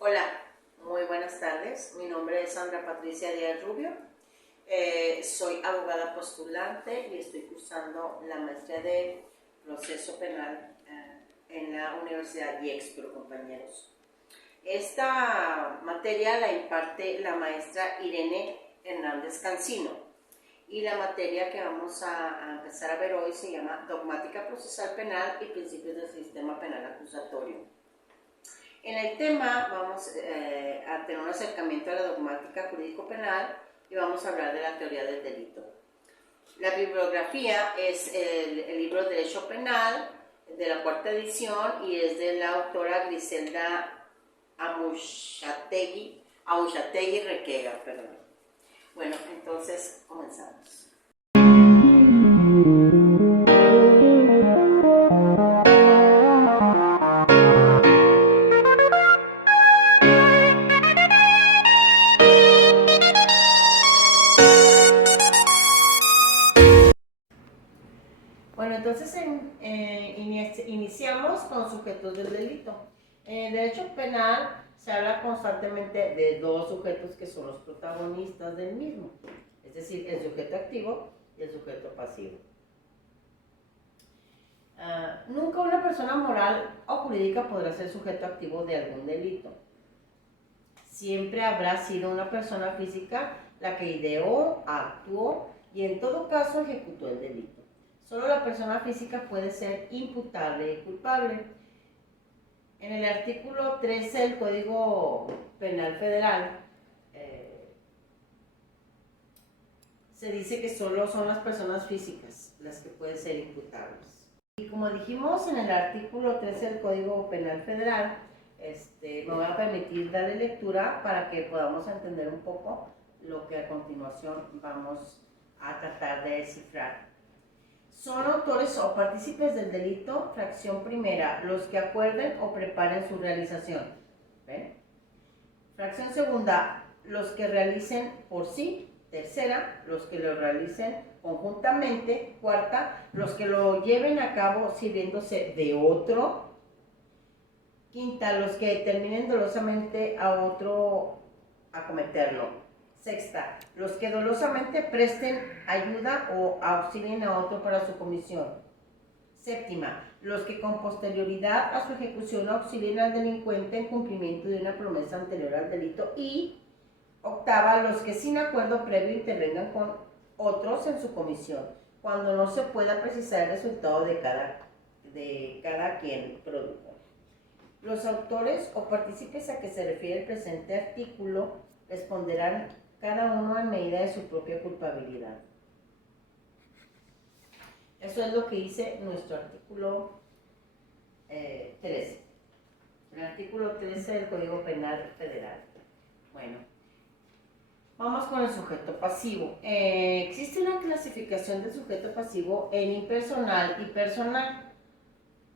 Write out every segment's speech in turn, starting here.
Hola, muy buenas tardes. Mi nombre es Sandra Patricia Díaz Rubio. Soy abogada postulante y estoy cursando la maestría de proceso penal en la Universidad IEXPRO, compañeros. Esta materia la imparte la maestra Irene Hernández Cancino y la materia que vamos a empezar a ver hoy se llama Dogmática Procesal Penal y Principios del Sistema Penal Acusatorio. En el tema vamos a tener un acercamiento a la dogmática jurídico-penal y vamos a hablar de la teoría del delito. La bibliografía es el libro Derecho Penal de la cuarta edición y es de la autora Griselda Amuchategui Requega. Bueno, entonces comenzamos. Bueno, entonces iniciamos con sujetos del delito. En el derecho penal se habla constantemente de dos sujetos que son los protagonistas del mismo, es decir, el sujeto activo y el sujeto pasivo. Nunca una persona moral o jurídica podrá ser sujeto activo de algún delito. Siempre habrá sido una persona física la que ideó, actuó y en todo caso ejecutó el delito. Solo la persona física puede ser imputable y culpable. En el artículo 13 del Código Penal Federal se dice que solo son las personas físicas las que pueden ser imputables. Y como dijimos en el artículo 13 del Código Penal Federal, me voy a permitir darle lectura para que podamos entender un poco lo que a continuación vamos a tratar de descifrar. Son autores o partícipes del delito, fracción primera, los que acuerden o preparen su realización. ¿Ven? Fracción segunda, los que realicen por sí. Tercera, los que lo realicen conjuntamente. Cuarta, los que lo lleven a cabo sirviéndose de otro. Quinta, los que determinen dolosamente a otro a cometerlo. Sexta, los que dolosamente presten ayuda o auxilien a otro para su comisión. Séptima, los que con posterioridad a su ejecución auxilien al delincuente en cumplimiento de una promesa anterior al delito. Y octava, los que sin acuerdo previo intervengan con otros en su comisión, cuando no se pueda precisar el resultado de cada quien produjo. Los autores o partícipes a que se refiere el presente artículo responderán cada uno en medida de su propia culpabilidad. Eso es lo que dice nuestro artículo 13. El artículo 13 del Código Penal Federal. Bueno, vamos con el sujeto pasivo. Existe una clasificación del sujeto pasivo en impersonal y personal.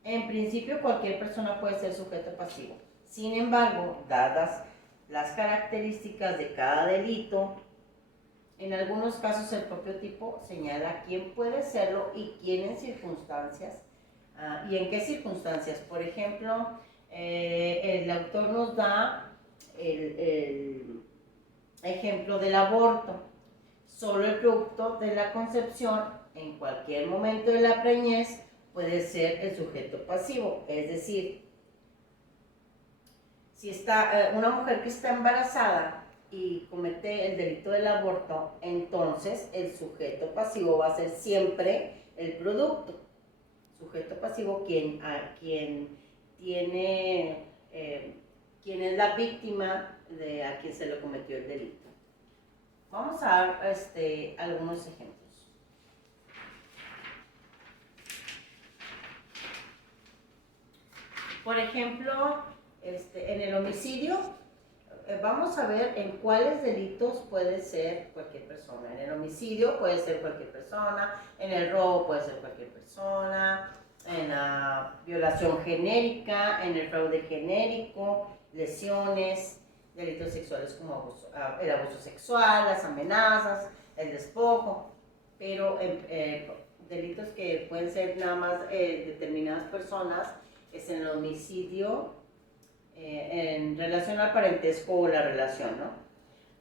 En principio, cualquier persona puede ser sujeto pasivo. Sin embargo, dadas las características de cada delito, en algunos casos el propio tipo señala quién puede serlo y quién en circunstancias, y en qué circunstancias. Por ejemplo, el autor nos da el ejemplo del aborto. Solo el producto de la concepción en cualquier momento de la preñez puede ser el sujeto pasivo, es decir, si está una mujer que está embarazada y comete el delito del aborto, entonces el sujeto pasivo va a ser siempre el producto. Sujeto pasivo quien es la víctima de a quien se le cometió el delito. Vamos a dar algunos ejemplos. Por ejemplo, en el homicidio, vamos a ver en cuáles delitos puede ser cualquier persona. En el homicidio puede ser cualquier persona, en el robo puede ser cualquier persona, en la violación genérica, en el fraude genérico, lesiones, delitos sexuales como el abuso sexual, las amenazas, el despojo, pero delitos que pueden ser nada más determinadas personas es en el homicidio, en relación al parentesco o la relación, ¿no?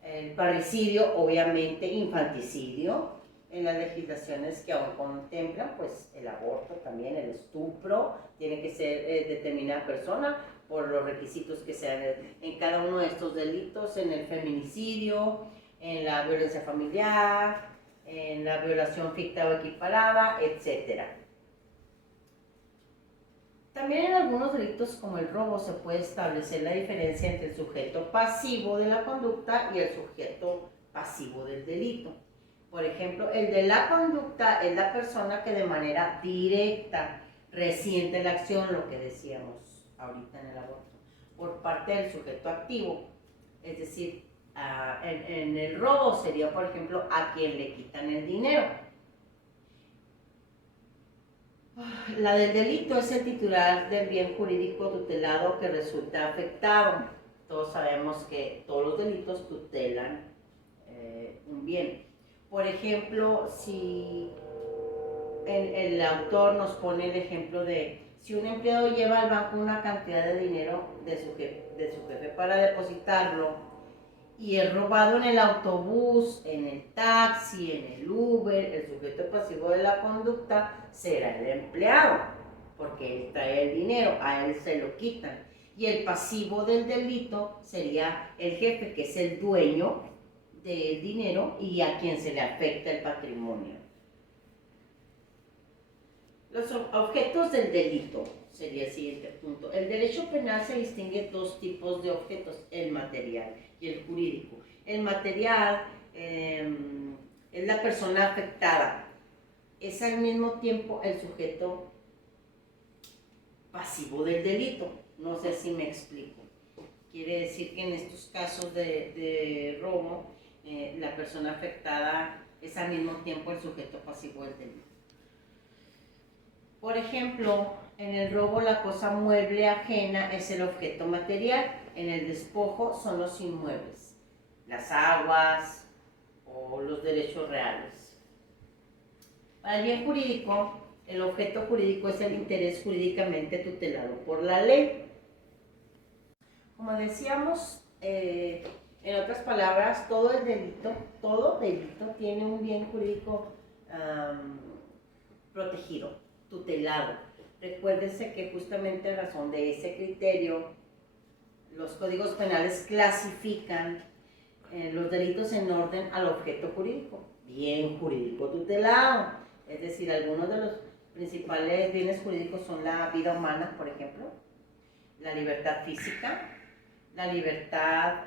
El parricidio, obviamente, infanticidio, en las legislaciones que aún contemplan, pues el aborto también, el estupro, tiene que ser determinada persona por los requisitos que sean en cada uno de estos delitos, en el feminicidio, en la violencia familiar, en la violación ficta o equiparada, etc. También en algunos delitos como el robo se puede establecer la diferencia entre el sujeto pasivo de la conducta y el sujeto pasivo del delito. Por ejemplo, el de la conducta es la persona que de manera directa resiente la acción, lo que decíamos ahorita en el aborto, por parte del sujeto activo. Es decir, en el robo sería, por ejemplo, a quien le quitan el dinero. La del delito es el titular del bien jurídico tutelado que resulta afectado. Todos sabemos que todos los delitos tutelan un bien. Por ejemplo, si el autor nos pone el ejemplo de si un empleado lleva al banco una cantidad de dinero de su jefe para depositarlo y es robado en el autobús, en el taxi, en el Uber, el sujeto pasivo de la conducta será el empleado, porque él trae el dinero, a él se lo quitan. Y el pasivo del delito sería el jefe, que es el dueño del dinero y a quien se le afecta el patrimonio. Los objetos del delito sería el siguiente punto. El derecho penal se distingue dos tipos de objetos, el material y el jurídico. El material es la persona afectada, es al mismo tiempo el sujeto pasivo del delito. No sé si me explico. Quiere decir que en estos casos de robo, la persona afectada es al mismo tiempo el sujeto pasivo del delito. Por ejemplo, en el robo la cosa mueble ajena es el objeto material, en el despojo son los inmuebles, las aguas o los derechos reales. Para el bien jurídico, el objeto jurídico es el interés jurídicamente tutelado por la ley. Como decíamos, en otras palabras, todo delito tiene un bien jurídico protegido, tutelado. Recuérdense que justamente en razón de ese criterio, los códigos penales clasifican los delitos en orden al objeto jurídico, bien jurídico tutelado. Es decir, algunos de los principales bienes jurídicos son la vida humana, por ejemplo, la libertad física, la libertad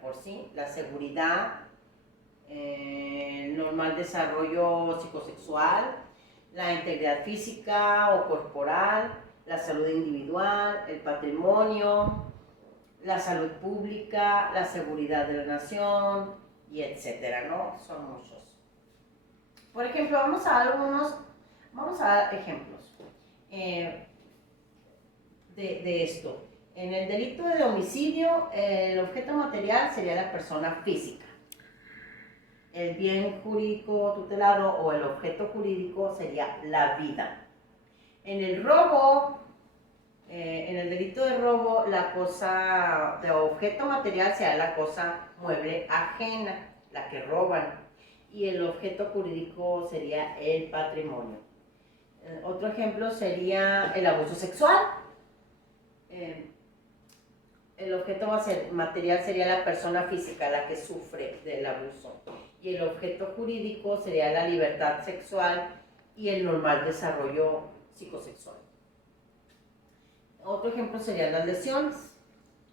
por sí, la seguridad, el normal desarrollo psicosexual, la integridad física o corporal, la salud individual, el patrimonio, la salud pública, la seguridad de la nación, y etcétera, ¿no? Son muchos. Por ejemplo, vamos a dar ejemplos de esto. En el delito de homicidio, el objeto material sería la persona física. El bien jurídico tutelado o el objeto jurídico sería la vida. En el robo, en el delito de robo, la cosa de objeto material sería la cosa mueble ajena, la que roban, y el objeto jurídico sería el patrimonio. Otro ejemplo sería el abuso sexual. El objeto material sería la persona física, la que sufre del abuso. Y el objeto jurídico sería la libertad sexual y el normal desarrollo psicosexual. Otro ejemplo serían las lesiones.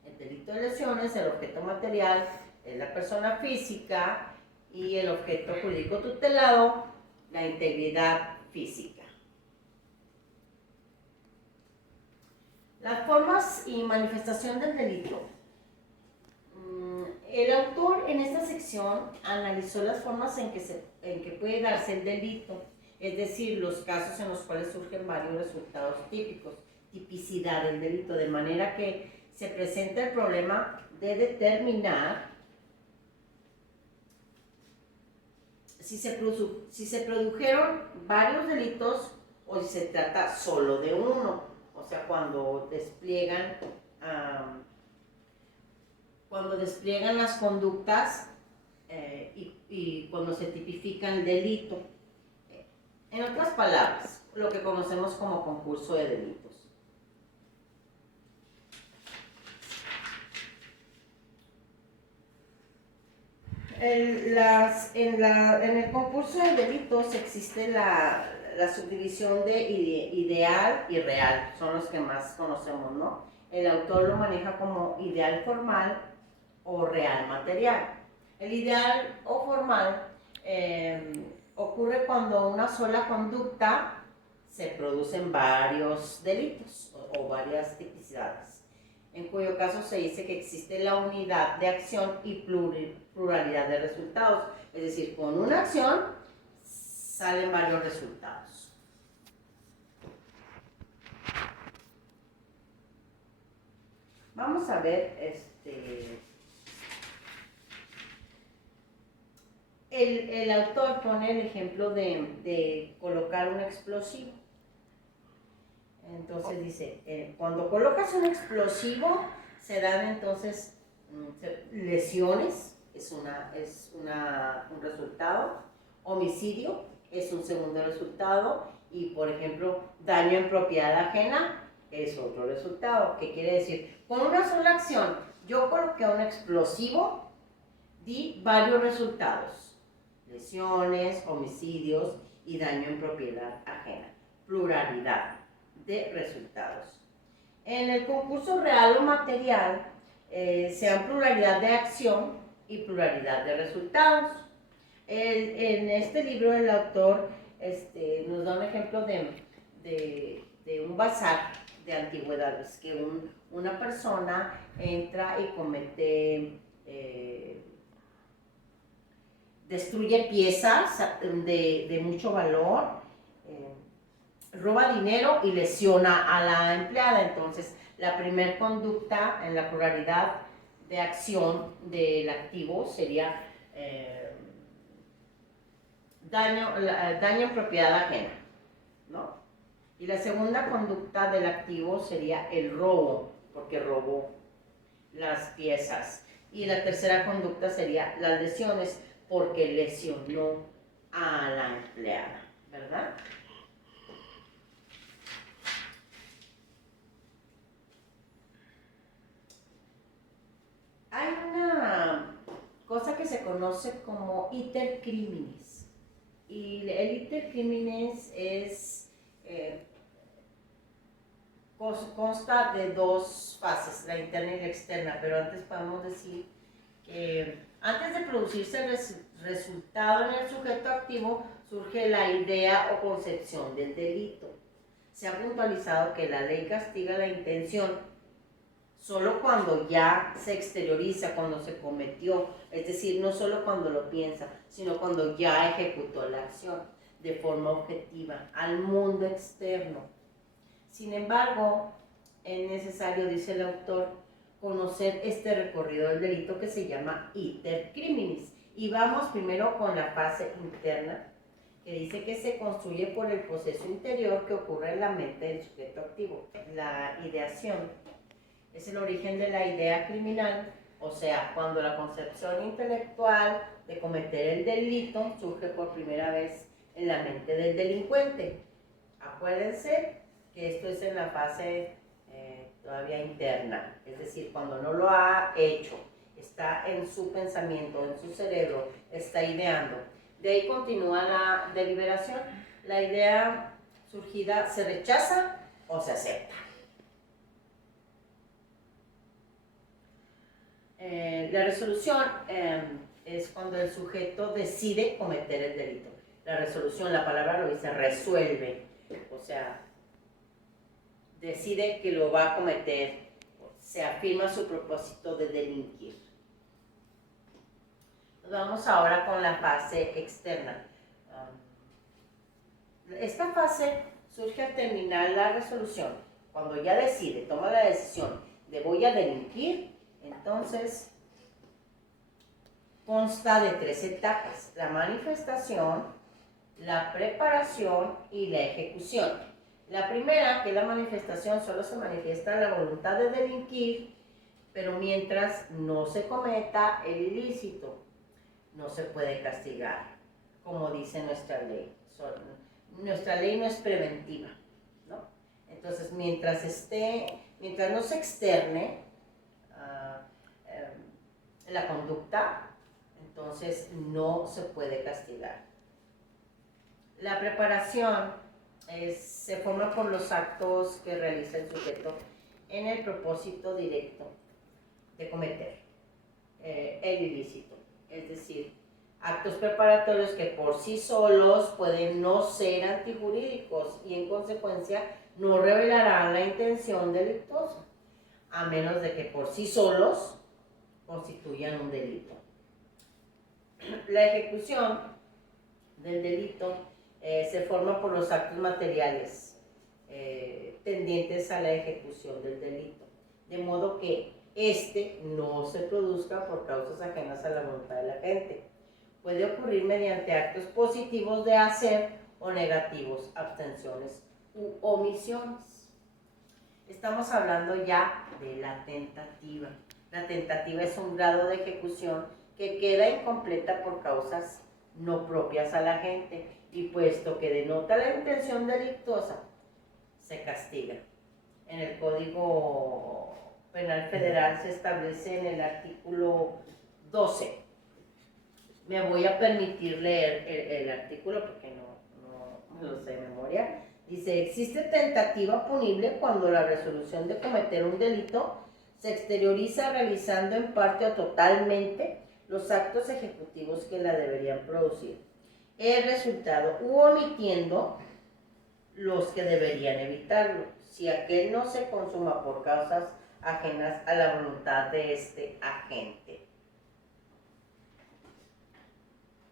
El delito de lesiones, el objeto material es la persona física y el objeto jurídico tutelado, la integridad física. Las formas y manifestación del delito. El autor en esta sección analizó las formas en que puede darse el delito, es decir, los casos en los cuales surgen varios resultados típicos, tipicidad del delito, de manera que se presenta el problema de determinar si se produjeron varios delitos o si se trata solo de uno, o sea, cuando despliegan cuando despliegan las conductas y cuando se tipifica el delito. En otras palabras, lo que conocemos como concurso de delitos. En el concurso de delitos existe la subdivisión de ideal y real, son los que más conocemos, ¿no? El autor lo maneja como ideal formal o real material. El ideal o formal ocurre cuando una sola conducta se producen varios delitos o varias tipicidades, en cuyo caso se dice que existe la unidad de acción y pluralidad de resultados. Es decir, con una acción salen varios resultados. Vamos a ver el autor pone el ejemplo de colocar un explosivo. Entonces dice, cuando colocas un explosivo se dan entonces lesiones, es un resultado, homicidio es un segundo resultado y, por ejemplo, daño en propiedad ajena es otro resultado. ¿Qué quiere decir? Con una sola acción, yo coloqué un explosivo, di varios resultados, lesiones, homicidios y daño en propiedad ajena, pluralidad de resultados. En el concurso real o material se dan pluralidad de acción y pluralidad de resultados. En este libro el autor nos da un ejemplo de un bazar de antigüedades, que una persona entra y comete, destruye piezas de mucho valor, roba dinero y lesiona a la empleada. Entonces, la primera conducta en la pluralidad de acción del activo sería daño en propiedad ajena, ¿no? Y la segunda conducta del activo sería el robo, porque robó las piezas. Y la tercera conducta sería las lesiones, porque lesionó a la empleada, ¿verdad? Hay una cosa que se conoce como iter criminis, y el iter criminis consta de dos fases, la interna y la externa, pero antes podemos decir que antes de producirse el resultado en el sujeto activo surge la idea o concepción del delito. Se ha puntualizado que la ley castiga la intención solo cuando ya se exterioriza, cuando se cometió, es decir, no solo cuando lo piensa, sino cuando ya ejecutó la acción de forma objetiva al mundo externo. Sin embargo, es necesario, dice el autor, conocer este recorrido del delito que se llama iter criminis. Y vamos primero con la fase interna, que dice que se construye por el proceso interior que ocurre en la mente del sujeto activo. La ideación es el origen de la idea criminal, o sea, cuando la concepción intelectual de cometer el delito surge por primera vez en la mente del delincuente. Acuérdense que esto es en la fase todavía interna, es decir, cuando no lo ha hecho, está en su pensamiento, en su cerebro, está ideando. De ahí continúa la deliberación. La idea surgida se rechaza o se acepta. La resolución es cuando el sujeto decide cometer el delito. La resolución, la palabra lo dice, resuelve, o sea, decide que lo va a cometer, se afirma su propósito de delinquir. Vamos ahora con la fase externa. Esta fase surge al terminar la resolución. Cuando ya decide, toma la decisión de voy a delinquir, entonces consta de 3 etapas: la manifestación, la preparación y la ejecución. La primera, que es la manifestación, solo se manifiesta la voluntad de delinquir, pero mientras no se cometa el ilícito, no se puede castigar, como dice nuestra ley. Nuestra ley no es preventiva, ¿no? Entonces, mientras no se externe la conducta, entonces no se puede castigar. La preparación se forma por los actos que realiza el sujeto en el propósito directo de cometer el ilícito, es decir, actos preparatorios que por sí solos pueden no ser antijurídicos y en consecuencia no revelarán la intención delictuosa, a menos de que por sí solos constituyan un delito. La ejecución del delito se forma por los actos materiales tendientes a la ejecución del delito, de modo que este no se produzca por causas ajenas a la voluntad de la gente. Puede ocurrir mediante actos positivos de hacer o negativos, abstenciones u omisiones. Estamos hablando ya de la tentativa. La tentativa es un grado de ejecución que queda incompleta por causas no propias a la gente y puesto que denota la intención delictuosa, se castiga. En el Código Penal Federal se establece en el artículo 12. Me voy a permitir leer el artículo porque no me lo sé de memoria. Dice, existe tentativa punible cuando la resolución de cometer un delito se exterioriza realizando en parte o totalmente los actos ejecutivos que la deberían producir, el resultado u omitiendo los que deberían evitarlo, si aquel no se consuma por causas ajenas a la voluntad de este agente.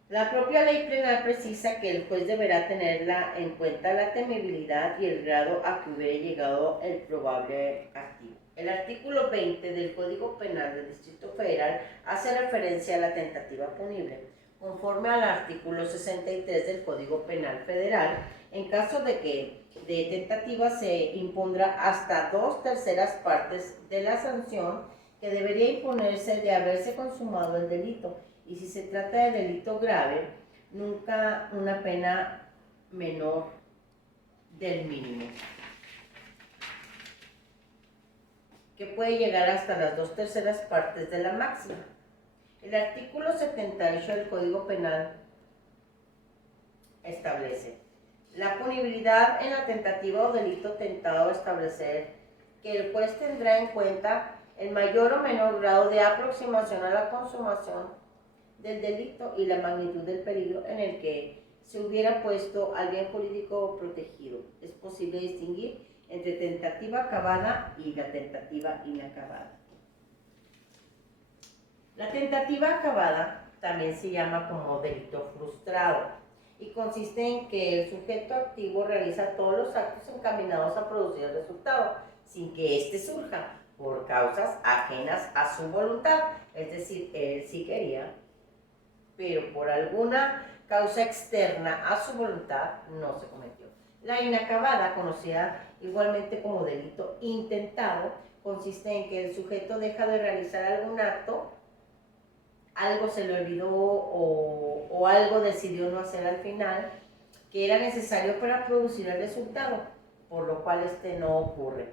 La propia ley penal precisa que el juez deberá tener en cuenta la temibilidad y el grado a que hubiera llegado el probable activo. El artículo 20 del Código Penal del Distrito Federal hace referencia a la tentativa punible. Conforme al artículo 63 del Código Penal Federal, en caso de que de tentativa se impondrá hasta 2/3 partes de la sanción que debería imponerse de haberse consumado el delito. Y si se trata de delito grave, nunca una pena menor del mínimo, que puede llegar hasta las 2/3 partes de la máxima. El artículo 78 del Código Penal establece la punibilidad en la tentativa o delito tentado a establecer que el juez tendrá en cuenta el mayor o menor grado de aproximación a la consumación del delito y la magnitud del peligro en el que se hubiera puesto al bien jurídico protegido. Es posible distinguir entre tentativa acabada y la tentativa inacabada. La tentativa acabada también se llama como delito frustrado y consiste en que el sujeto activo realiza todos los actos encaminados a producir el resultado sin que éste surja por causas ajenas a su voluntad, es decir, él sí quería, pero por alguna causa externa a su voluntad no se cometió. La inacabada, conocida igualmente como delito intentado, consiste en que el sujeto deja de realizar algún acto, algo se le olvidó o algo decidió no hacer al final, que era necesario para producir el resultado, por lo cual este no ocurre,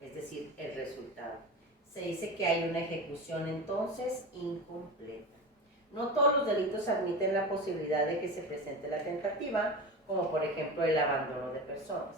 es decir, el resultado. Se dice que hay una ejecución entonces incompleta. No todos los delitos admiten la posibilidad de que se presente la tentativa, como por ejemplo el abandono de personas.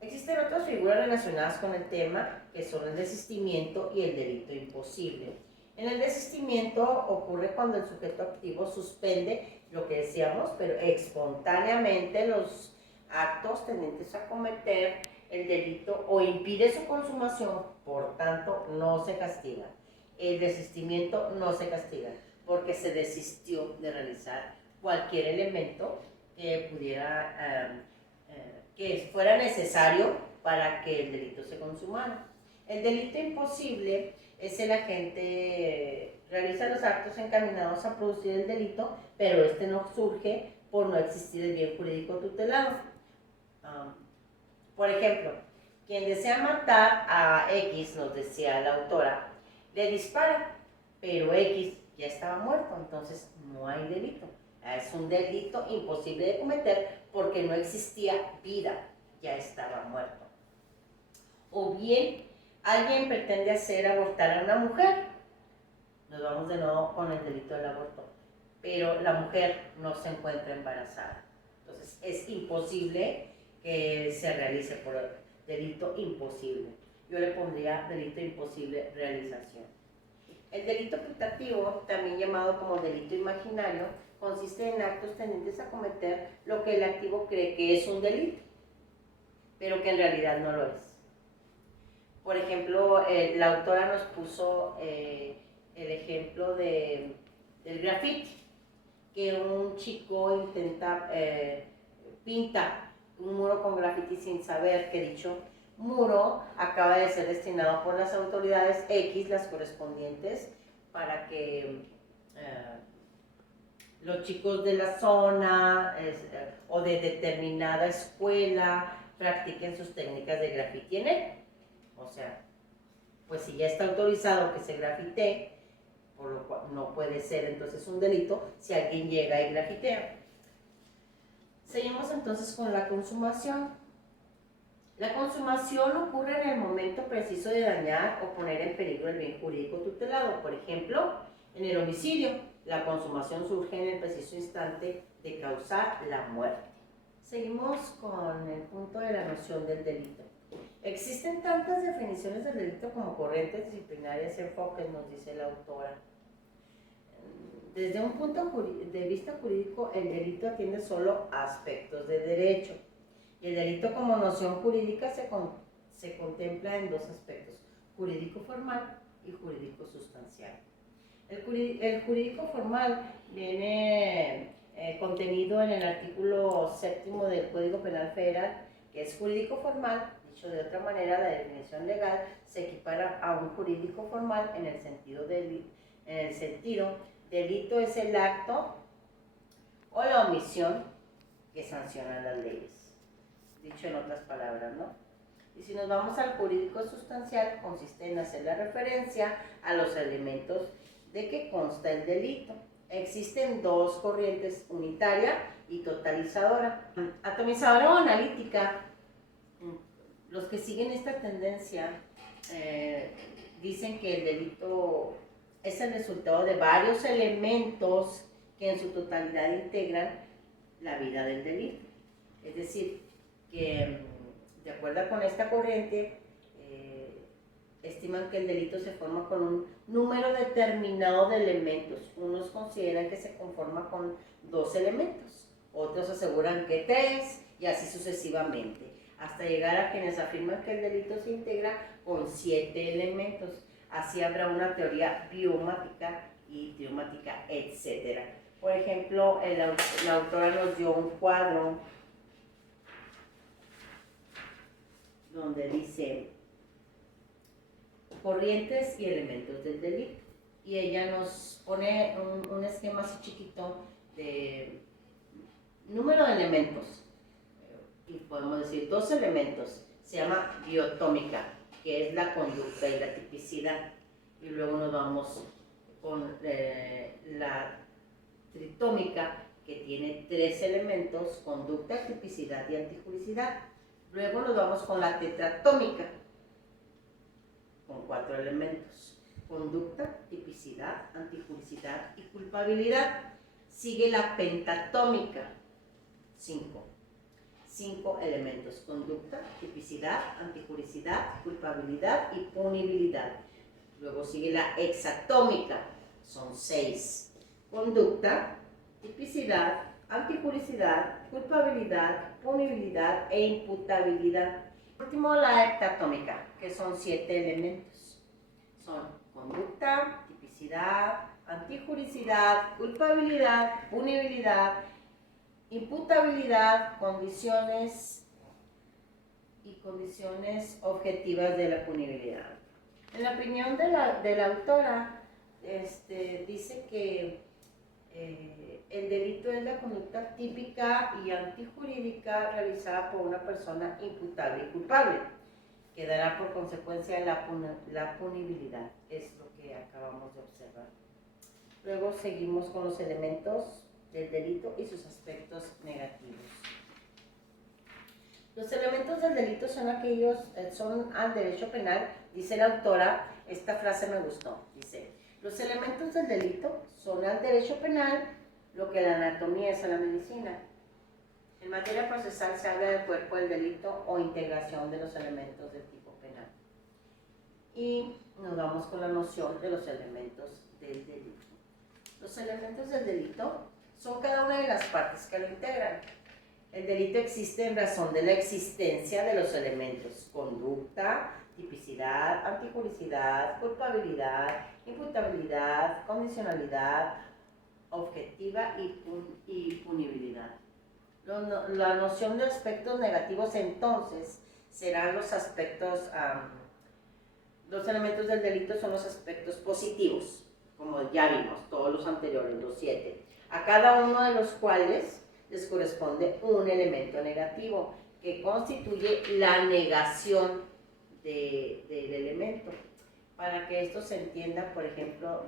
Existen otras figuras relacionadas con el tema, que son el desistimiento y el delito imposible. En el desistimiento ocurre cuando el sujeto activo suspende, lo que decíamos, pero espontáneamente los actos tendentes a cometer el delito o impide su consumación, por tanto no se castiga. El desistimiento no se castiga porque se desistió de realizar cualquier elemento que pudiera, que fuera necesario para que el delito se consumara. El delito imposible es el agente realiza los actos encaminados a producir el delito, pero este no surge por no existir el bien jurídico tutelado. Por ejemplo, quien desea matar a X, nos decía la autora, le dispara, pero X ya estaba muerto, entonces no hay delito. Es un delito imposible de cometer porque no existía vida, ya estaba muerto. O bien, alguien pretende hacer abortar a una mujer. Nos vamos de nuevo con el delito del aborto. Pero la mujer no se encuentra embarazada. Entonces, es imposible que se realice por el delito imposible. Yo le pondría delito imposible realización. El delito putativo, también llamado como delito imaginario, consiste en actos tendentes a cometer lo que el activo cree que es un delito, pero que en realidad no lo es. Por ejemplo, la autora nos puso el ejemplo del graffiti, que un chico pinta un muro con graffiti sin saber que dicho muro acaba de ser destinado por las autoridades X, las correspondientes, para que los chicos de la zona o de determinada escuela practiquen sus técnicas de graffiti en él. O sea, pues si ya está autorizado que se grafitee, por lo cual no puede ser entonces un delito si alguien llega y grafitea. Seguimos entonces con la consumación. La consumación ocurre en el momento preciso de dañar o poner en peligro el bien jurídico tutelado. Por ejemplo, en el homicidio, la consumación surge en el preciso instante de causar la muerte. Seguimos con el punto de la noción del delito. Existen tantas definiciones del delito como corrientes disciplinarias y enfoques, nos dice la autora. Desde un punto de vista jurídico, el delito atiende solo a aspectos de derecho. Y el delito como noción jurídica se contempla en dos aspectos, jurídico formal y jurídico sustancial. El jurídico formal viene contenido en el artículo 7 del Código Penal Federal, que es jurídico formal. Dicho de otra manera, la definición legal se equipara a un jurídico formal en el sentido delito es el acto o la omisión que sancionan las leyes. Dicho en otras palabras, ¿no? Y si nos vamos al jurídico sustancial, consiste en hacer la referencia a los elementos de que consta el delito. Existen dos corrientes, unitaria y totalizadora. Atomizadora o analítica, los que siguen esta tendencia dicen que el delito es el resultado de varios elementos que en su totalidad integran la vida del delito. Es decir, que de acuerdo con esta corriente, estiman que el delito se forma con un número determinado de elementos. Unos consideran que se conforma con 2 elementos, otros aseguran que 3 y así sucesivamente, hasta llegar a quienes afirman que el delito se integra con 7 elementos. Así habrá una teoría biomática y triomática, etc. Por ejemplo, la autora nos dio un cuadro donde dice corrientes y elementos del delito. Y ella nos pone un esquema así chiquito de número de elementos. Y podemos decir 2 elementos. Se llama biotómica, que es la conducta y la tipicidad. Y luego nos vamos con la tritómica, que tiene 3 elementos, conducta, tipicidad y antijuricidad. Luego nos vamos con la tetratómica, con 4 elementos, conducta, tipicidad, antijuricidad y culpabilidad. Sigue la pentatómica, 5 elementos, conducta, tipicidad, antijuricidad, culpabilidad y punibilidad. Luego sigue la hexatómica, son 6, conducta, tipicidad, antijuricidad, culpabilidad, punibilidad e imputabilidad. Por último, la heptatómica, que son 7 elementos. Son conducta, tipicidad, antijuricidad, culpabilidad, punibilidad, imputabilidad, condiciones objetivas de la punibilidad. En la opinión de la autora, dice que el delito es la conducta típica y antijurídica realizada por una persona imputable y culpable, que dará por consecuencia la punibilidad. Es lo que acabamos de observar. Luego seguimos con los elementos del delito y sus aspectos negativos. Los elementos del delito son aquellos, son al derecho penal, dice la autora, esta frase me gustó, dice, los elementos del delito son al derecho penal lo que la anatomía es a la medicina. En materia procesal se habla del cuerpo del delito o integración de los elementos del tipo penal. Y nos vamos con la noción de los elementos del delito. Los elementos del delito son cada una de las partes que lo integran. El delito existe en razón de la existencia de los elementos: conducta, tipicidad, antijuricidad, culpabilidad, imputabilidad, condicionalidad, objetiva y punibilidad. La noción de aspectos negativos entonces serán los aspectos, los elementos del delito son los aspectos positivos, como ya vimos, todos los anteriores, los 7, a cada uno de los cuales les corresponde un elemento negativo que constituye la negación del elemento. Para que esto se entienda, por ejemplo,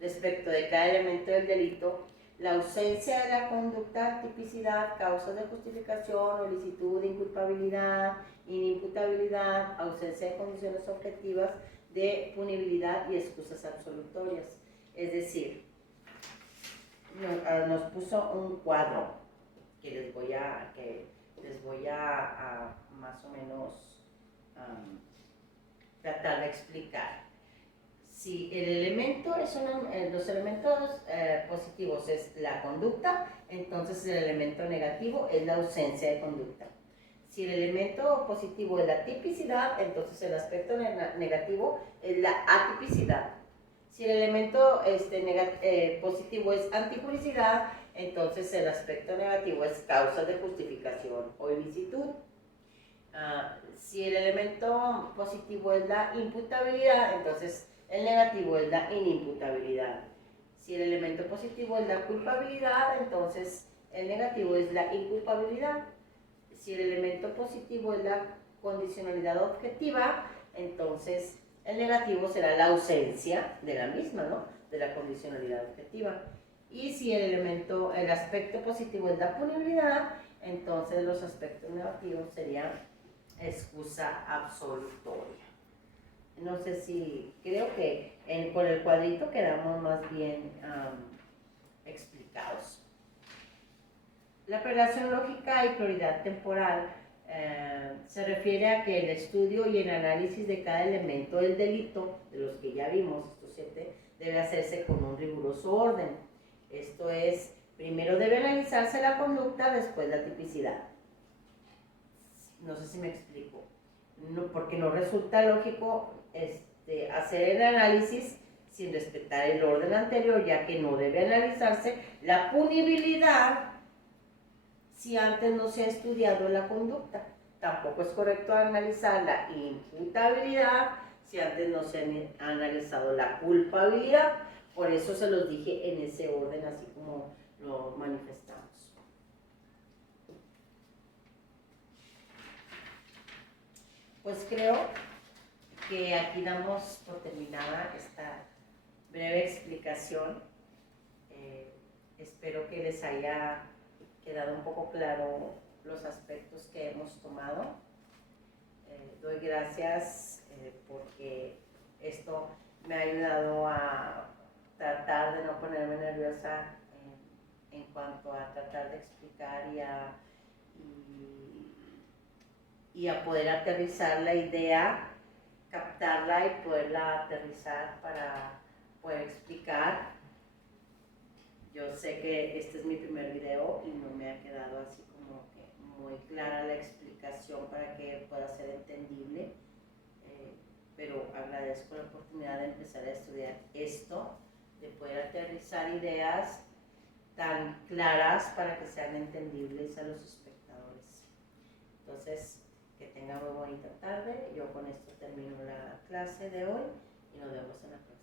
respecto de cada elemento del delito, la ausencia de la conducta, tipicidad, causas de justificación o licitud, inculpabilidad, inimputabilidad, ausencia de condiciones objetivas de punibilidad y excusas absolutorias. Es decir, nos puso un cuadro que les voy a más o menos tratar de explicar. Si el elemento es los elementos positivos es la conducta, entonces el elemento negativo es la ausencia de conducta. Si el elemento positivo es la tipicidad, entonces el aspecto negativo es la atipicidad. Si el elemento positivo es antijuricidad, entonces el aspecto negativo es causa de justificación o ilicitud. Si el elemento positivo es la imputabilidad, entonces el negativo es la inimputabilidad. Si el elemento positivo es la culpabilidad, entonces el negativo es la inculpabilidad. Si el elemento positivo es la condicionalidad objetiva, entonces el negativo será la ausencia de la misma, ¿no? De la condicionalidad objetiva. Y si el aspecto positivo es la punibilidad, entonces los aspectos negativos serían excusa absolutoria. No sé si, creo que con el cuadrito quedamos más bien explicados. La relación lógica y prioridad temporal se refiere a que el estudio y el análisis de cada elemento del delito, de los que ya vimos, estos 7, debe hacerse con un riguroso orden. Esto es, primero debe analizarse la conducta, después la tipicidad. No sé si me explico. No, porque no resulta lógico hacer el análisis sin respetar el orden anterior, ya que no debe analizarse la punibilidad si antes no se ha estudiado la conducta. Tampoco es correcto analizar la imputabilidad si antes no se ha analizado la culpabilidad. Por eso se los dije en ese orden, así como lo manifestamos. Pues creo que aquí damos por terminada esta breve explicación. Espero que les haya quedado un poco claro los aspectos que hemos tomado. Doy gracias porque esto me ha ayudado a tratar de no ponerme nerviosa en cuanto a tratar de explicar y a poder aterrizar la idea, captarla y poderla aterrizar para poder explicar. Yo sé que este es mi primer video y no me ha quedado así como que muy clara la explicación para que pueda ser entendible, pero agradezco la oportunidad de empezar a estudiar esto, de poder aterrizar ideas tan claras para que sean entendibles a los espectadores. Entonces, que tengan muy bonita tarde. Yo con esto termino la clase de hoy y nos vemos en la próxima.